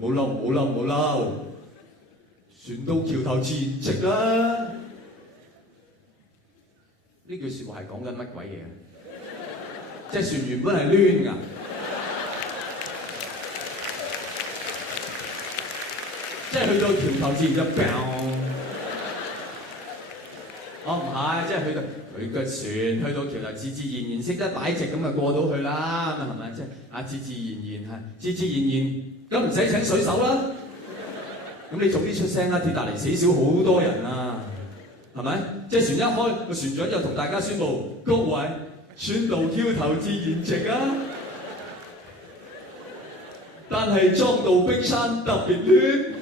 冇嬲，船到橋頭自然直啦。呢句説話係講緊乜鬼嘢？隻船原本係攣㗎。即係去到橋頭自然就砰。唔係，即係去到佢個船去到橋頭，自然識得擺直咁就過到去啦，咁係咪？即係自然，咁唔使請水手啦。咁你早啲出聲啦，鐵達尼死少好多人啊，係咪？即係船一開，個船長就同大家宣佈：各位，船到橋頭自然直啊！但係撞到冰山特別攣。